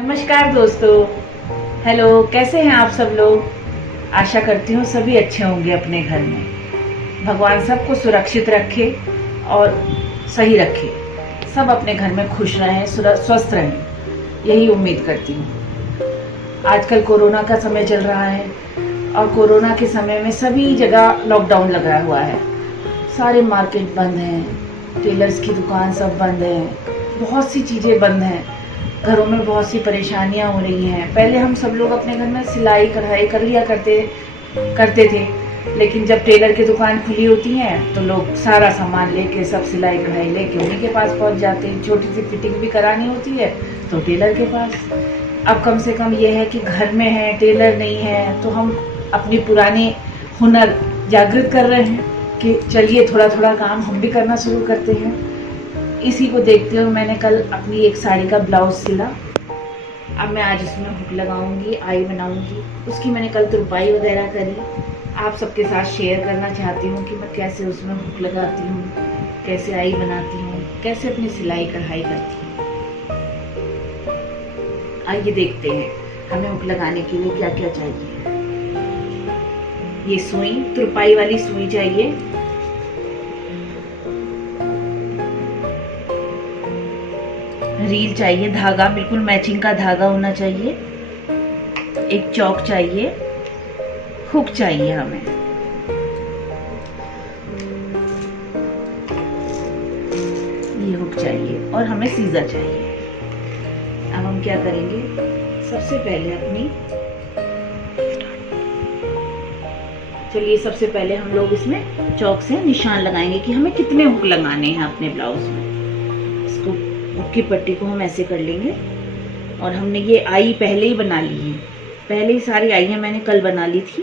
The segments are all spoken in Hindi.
नमस्कार दोस्तों। हेलो, कैसे हैं आप सब लोग। आशा करती हूँ सभी अच्छे होंगे अपने घर में। भगवान सबको सुरक्षित रखे और सही रखे, सब अपने घर में खुश रहें, स्वस्थ रहें, यही उम्मीद करती हूँ। आजकल कोरोना का समय चल रहा है और कोरोना के समय में सभी जगह लॉकडाउन लगा हुआ है। सारे मार्केट बंद हैं, टेलर्स की दुकान सब बंद है, बहुत सी चीज़ें बंद हैं, घरों में बहुत सी परेशानियां हो रही हैं। पहले हम सब लोग अपने घर में सिलाई कढ़ाई कर लिया करते थे, लेकिन जब टेलर की दुकान खुली होती है तो लोग सारा सामान लेके, सब सिलाई कढ़ाई लेके उन्हीं के पास पहुंच जाते हैं। छोटी सी फिटिंग भी करानी होती है तो टेलर के पास। अब कम से कम ये है कि घर में है, टेलर नहीं है, तो हम अपनी पुरानी हुनर जागृत कर रहे हैं कि चलिए थोड़ा थोड़ा काम हम भी करना शुरू करते हैं। इसी को देखते हुए मैंने कल अपनी एक साड़ी का ब्लाउज सिला। अब मैं आज उसमें हुक लगाऊंगी, आई बनाऊंगी। उसकी मैंने कल तुरपाई वगैरह करी। आप सबके साथ शेयर करना चाहती हूँ कि मैं कैसे उसमें हुक लगाती हूँ, कैसे आई बनाती हूँ, कैसे अपनी सिलाई कढ़ाई करती हूँ। आइए देखते हैं हमें हुक लगाने के लिए क्या क्या चाहिए। ये सुई, तुरपाई वाली सुई चाहिए। रील चाहिए, धागा बिल्कुल मैचिंग का धागा होना चाहिए। एक चौक चाहिए, हुक चाहिए हमें। ये हुक चाहिए और हमें सीज़र चाहिए। अब हम क्या करेंगे, सबसे पहले हम लोग इसमें चौक से निशान लगाएंगे कि हमें कितने हुक लगाने हैं अपने ब्लाउज में। इसको हुक की पट्टी को हम ऐसे कर लेंगे। और हमने ये आई पहले ही बना ली है, पहले ही सारी आइयाँ मैंने कल बना ली थी।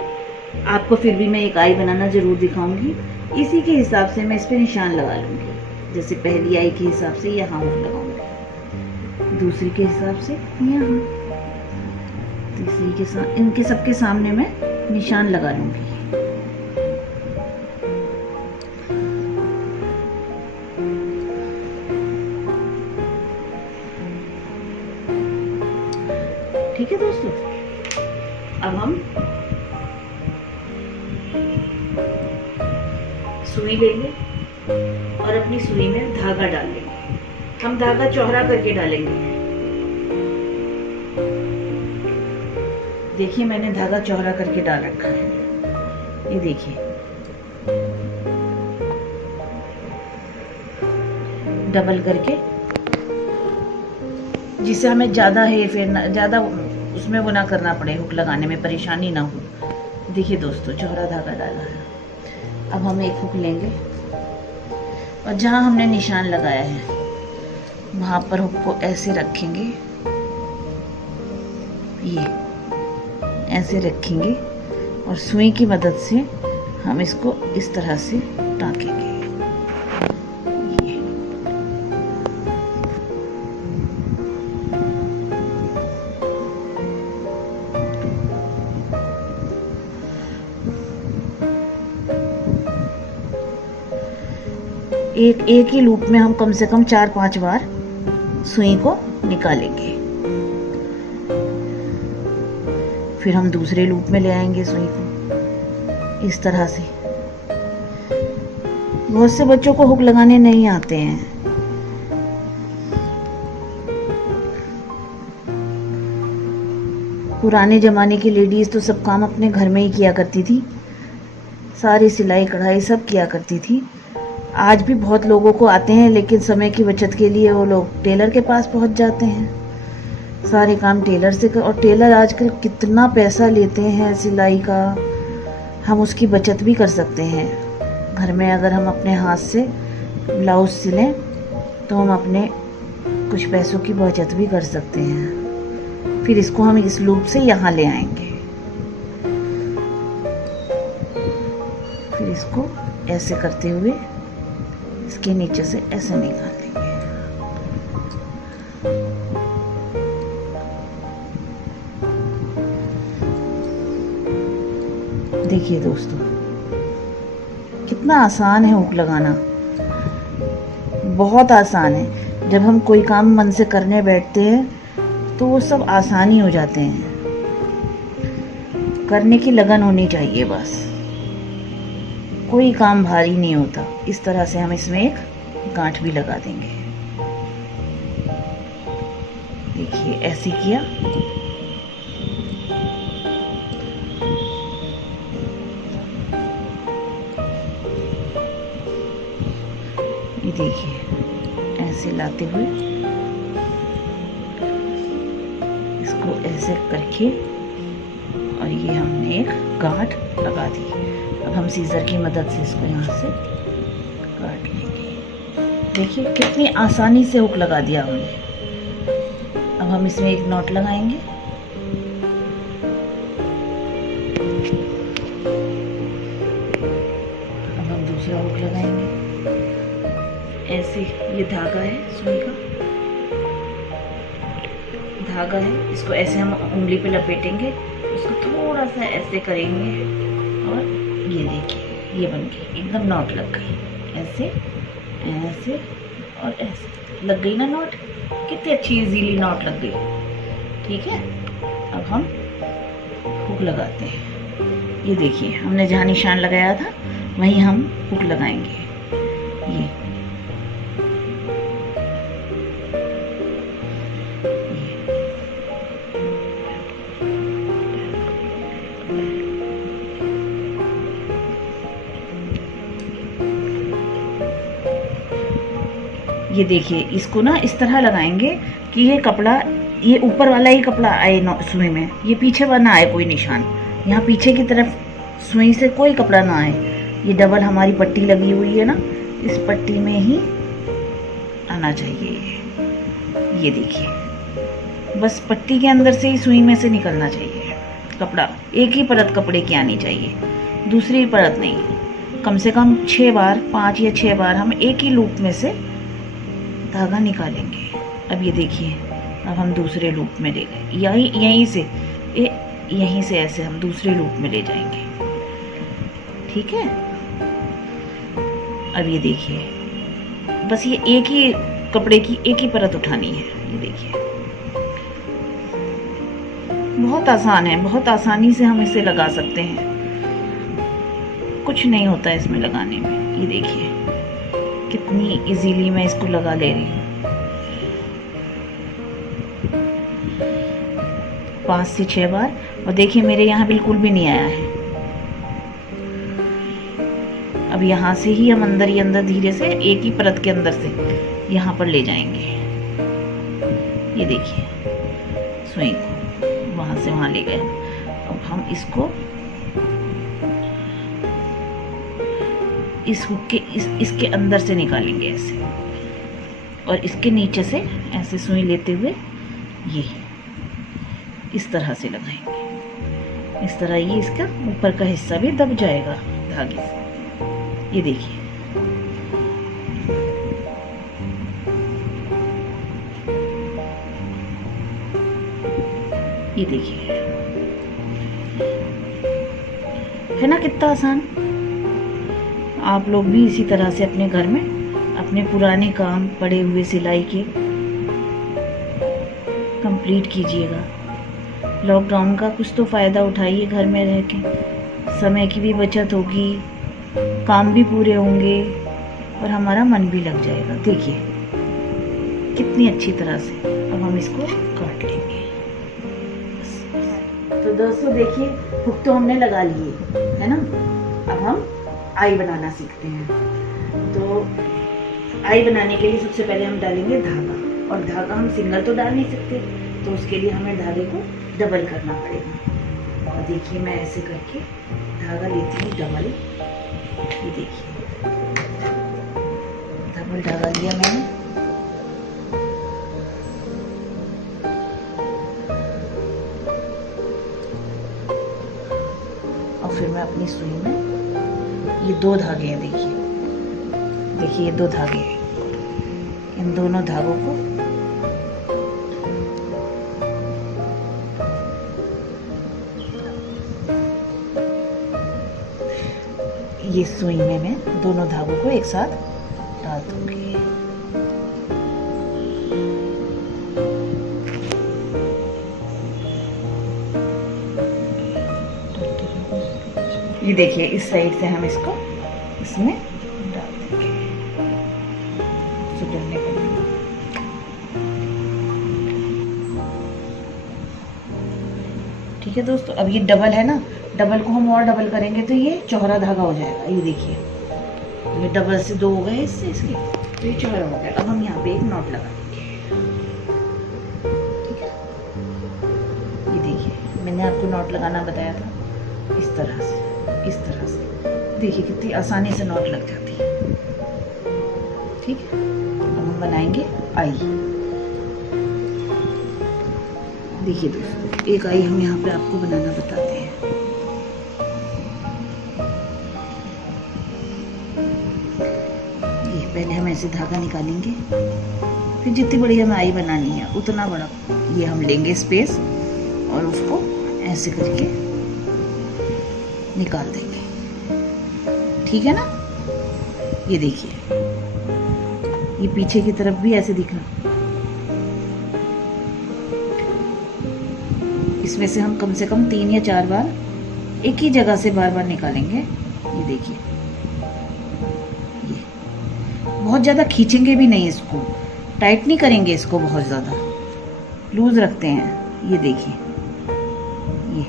आपको फिर भी मैं एक आई बनाना ज़रूर दिखाऊंगी। इसी के हिसाब से मैं इस पर निशान लगा लूँगी। जैसे पहली आई के हिसाब से यहाँ हुक लगाऊंगी, दूसरी के हिसाब से यहाँ, तीसरी के साथ, इनके सबके सामने मैं निशान लगा लूँगी। ठीक है दोस्तों, अब हम सुई लेंगे और अपनी सुई में धागा डाल लेंगे। हम धागा चौड़ा करके डालेंगे। देखिए मैंने धागा चौड़ा करके डाल रखा है, ये देखिए। डबल करके, जिससे हमें ज्यादा ज्यादा उसमें वो ना करना पड़े, हुक लगाने में परेशानी ना हो। देखिए दोस्तों, चौड़ा धागा डाला है। अब हम एक हुक लेंगे और जहाँ हमने निशान लगाया है वहाँ पर हुक को ऐसे रखेंगे, ये ऐसे रखेंगे और सुई की मदद से हम इसको इस तरह से टाँकेंगे। एक ही लूप में हम कम से कम 4-5 बार सुई को निकालेंगे। फिर हम दूसरे लूप में ले आएंगे सुई को इस तरह से। बहुत से बच्चों को हुक लगाने नहीं आते हैं। पुराने जमाने की लेडीज तो सब काम अपने घर में ही किया करती थी, सारी सिलाई कढ़ाई सब किया करती थी। आज भी बहुत लोगों को आते हैं, लेकिन समय की बचत के लिए वो लोग टेलर के पास पहुंच जाते हैं। सारे काम टेलर से और टेलर आजकल कितना पैसा लेते हैं सिलाई का, हम उसकी बचत भी कर सकते हैं। घर में अगर हम अपने हाथ से ब्लाउज सिलें तो हम अपने कुछ पैसों की बचत भी कर सकते हैं। फिर इसको हम इस लूप से यहाँ ले आएंगे, फिर इसको ऐसे करते हुए इसके नीचे से ऐसे निकाल देंगे। देखिए दोस्तों, कितना आसान है हुक लगाना, बहुत आसान है। जब हम कोई काम मन से करने बैठते हैं तो वो सब आसानी हो जाते हैं। करने की लगन होनी चाहिए बस, कोई काम भारी नहीं होता। इस तरह से हम इसमें एक गांठ भी लगा देंगे। देखिए ऐसे किया, ये देखिए ऐसे लाते हुए इसको ऐसे करके, और ये हमने एक गांठ लगा दी। अब हम सीजर की मदद से इसको यहाँ से काट लेंगे। देखिए कितनी आसानी से हुक लगा दिया हमने। अब हम इसमें एक नॉट लगाएंगे। अब हम दूसरा हुक लगाएंगे। ऐसे ये धागा है, सुई का धागा है, इसको ऐसे हम उंगली पे लपेटेंगे, इसको थोड़ा सा ऐसे करेंगे, और ये देखिए ये बन गई, एकदम नॉट लग गई। ऐसे ऐसे और ऐसे लग गई ना नॉट, कितनी अच्छी इजीली नॉट लग गई। ठीक है, अब हम हुक लगाते हैं। ये देखिए हमने जहाँ निशान लगाया था वहीं हम हुक लगाएंगे। ये देखिए इसको ना इस तरह लगाएंगे कि ये कपड़ा, ये ऊपर वाला ही कपड़ा आए सुई में, ये पीछे वाला ना आए कोई निशान। यहाँ पीछे की तरफ सुई से कोई कपड़ा ना आए। ये डबल हमारी पट्टी लगी हुई है ना, इस पट्टी में ही आना चाहिए। ये देखिए बस पट्टी के अंदर से ही सुई में से निकलना चाहिए कपड़ा। एक ही परत कपड़े की आनी चाहिए, दूसरी परत नहीं। कम से कम 6 बार, 5 या 6 बार हम एक ही लूप में से धागा निकालेंगे। अब ये देखिए, अब हम दूसरे लूप में ले गए, यहीं से ऐसे हम दूसरे लूप में ले जाएंगे। ठीक है, अब ये देखिए बस ये एक ही कपड़े की एक ही परत उठानी है। ये देखिए बहुत आसान है, बहुत आसानी से हम इसे लगा सकते हैं, कुछ नहीं होता है इसमें लगाने में। ये देखिए कितनी इजीली मैं इसको लगा ले रही हूँ। 5 से 6 बार, और देखिए मेरे यहाँ बिल्कुल भी नहीं आया है। अब यहाँ से ही हम अंदर ही अंदर धीरे से एक ही परत के अंदर से यहाँ पर ले जाएंगे। ये देखिए सुई को वहाँ से वहाँ ले गए। अब हम इसको इस हुक के इसके अंदर से निकालेंगे ऐसे, और इसके नीचे से ऐसे सुई लेते हुए ये इस तरह से लगाएंगे। इस तरह ये इसका ऊपर का हिस्सा भी दब जाएगा धागे से। ये देखिए ये देखिए है ना कितना आसान। आप लोग भी इसी तरह से अपने घर में अपने पुराने काम पड़े हुए सिलाई के कंप्लीट कीजिएगा। लॉकडाउन का कुछ तो फ़ायदा उठाइए, घर में रह के समय की भी बचत होगी, काम भी पूरे होंगे, और हमारा मन भी लग जाएगा। देखिए कितनी अच्छी तरह से अब हम इसको काट लेंगे। तो दोस्तों देखिए हुक तो हमने लगा लिए है ना, अब हम आई बनाना सीखते हैं। तो आई बनाने के लिए सबसे पहले हम डालेंगे धागा, और धागा हम सिंगल तो डाल नहीं सकते, तो उसके लिए हमें धागे को डबल करना पड़ेगा। और देखिए मैं ऐसे करके धागा लेती हूँ डबल। ये देखिए डबल धागा लिया मैंने, और फिर मैं अपनी सुई में ये 2 धागे हैं। देखिए ये 2 धागे हैं, इन दोनों धागों को ये सुई में मैं दोनों धागों को एक साथ डाल दूंगी। ये देखिए इस साइड से हम इसको इसमें डाल देंगे, सुधरने के लिए। ठीक है दोस्तों, अब ये डबल है ना, डबल को हम और डबल करेंगे तो ये चौहरा धागा हो जाएगा। ये देखिए ये डबल से 2 हो गए इससे, इसलिए तो ये चौहरा हो गया। अब हम यहाँ पे एक नॉट लगा देंगे। ठीक है, ये देखिए मैंने आपको नॉट लगाना बताया था, इस तरह से, इस तरह से। देखिए कितनी आसानी से नॉट लग जाती है। ठीक है, अब हम बनाएंगे आई। देखिए दोस्तों, एक आई हम यहाँ पे आपको बनाना बताते हैं। ये पहले हम ऐसे धागा निकालेंगे, फिर जितनी बड़ी हमें आई बनानी है उतना बड़ा ये हम लेंगे स्पेस, और उसको ऐसे करके निकाल देंगे। ठीक है ना, ये देखिए ये पीछे की तरफ भी ऐसे दिखना। इसमें से हम कम से कम 3 या 4 बार एक ही जगह से बार बार निकालेंगे। ये देखिए, ये बहुत ज़्यादा खींचेंगे भी नहीं, इसको टाइट नहीं करेंगे, इसको बहुत ज़्यादा लूज रखते हैं। ये देखिए, ये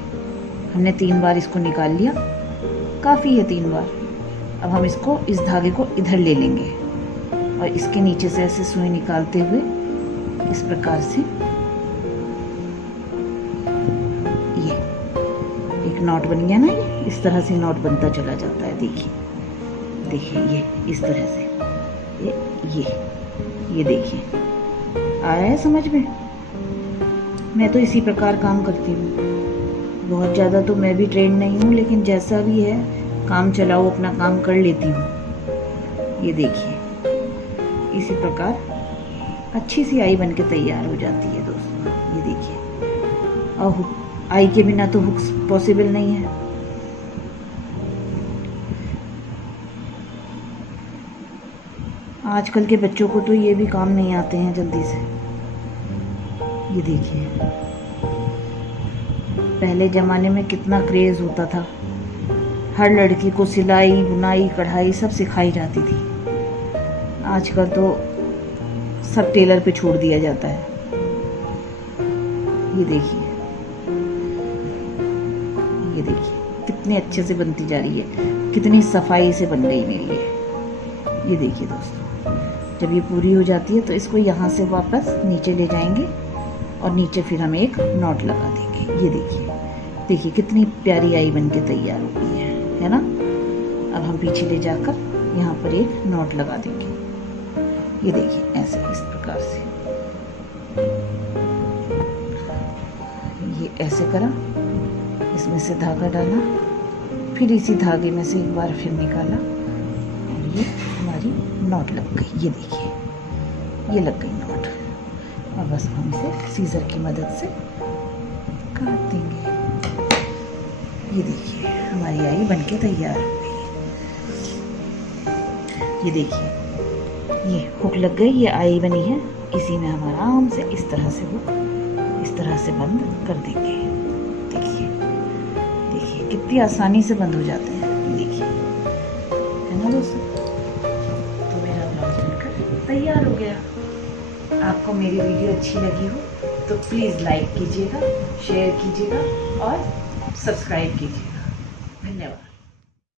हमने 3 बार इसको निकाल लिया, काफ़ी है 3 बार। अब हम इसको, इस धागे को इधर ले लेंगे और इसके नीचे से ऐसे सुई निकालते हुए इस प्रकार से ये एक नॉट बन गया ना। ये इस तरह से नॉट बनता चला जाता है। देखिए देखिए, ये इस तरह से ये देखिए, आ रहा है समझ में। मैं तो इसी प्रकार काम करती हूँ, बहुत ज़्यादा तो मैं भी ट्रेंड नहीं हूँ, लेकिन जैसा भी है काम चलाओ, अपना काम कर लेती हूँ। ये देखिए इसी प्रकार अच्छी सी आई बनके तैयार हो जाती है दोस्तों। ये देखिए, और आई के बिना तो हुक्स पॉसिबल नहीं है। आजकल के बच्चों को तो ये भी काम नहीं आते हैं जल्दी से। ये देखिए, पहले ज़माने में कितना क्रेज़ होता था, हर लड़की को सिलाई बुनाई कढ़ाई सब सिखाई जाती थी। आजकल तो सब टेलर पे छोड़ दिया जाता है। ये देखिए, ये देखिए कितने अच्छे से बनती जा रही है, कितनी सफाई से बन गई मेरी ये देखिए दोस्तों, जब ये पूरी हो जाती है तो इसको यहाँ से वापस नीचे ले जाएंगे और नीचे फिर हम एक नॉट लगा देंगे। ये देखिए, देखिए कितनी प्यारी आई बनके तैयार हो गई है ना। अब हम पीछे ले जाकर यहाँ पर एक नॉट लगा देंगे। ये देखिए ऐसे, इस प्रकार से ये ऐसे करा, इसमें से धागा डाला, फिर इसी धागे में से एक बार फिर निकाला और ये हमारी नॉट लग गई। ये देखिए, ये लग गई नॉट। और बस हम इसे सीजर की मदद से काट देंगे। ये देखिए हमारी आई बनके तैयार हो गई। ये देखिए, ये हुक लग गई, ये आई बनी है। इसी में हम आराम से इस तरह से हुक इस तरह से बंद कर देंगे। देखिए देखिए कितनी आसानी से बंद हो जाते हैं। देखिए, है ना दोस्तों। तो मेरा ब्लाउज बनकर तैयार हो गया। आपको मेरी वीडियो अच्छी लगी हो तो प्लीज़ लाइक कीजिएगा, शेयर कीजिएगा और सब्सक्राइब कीजिएगा। धन्यवाद।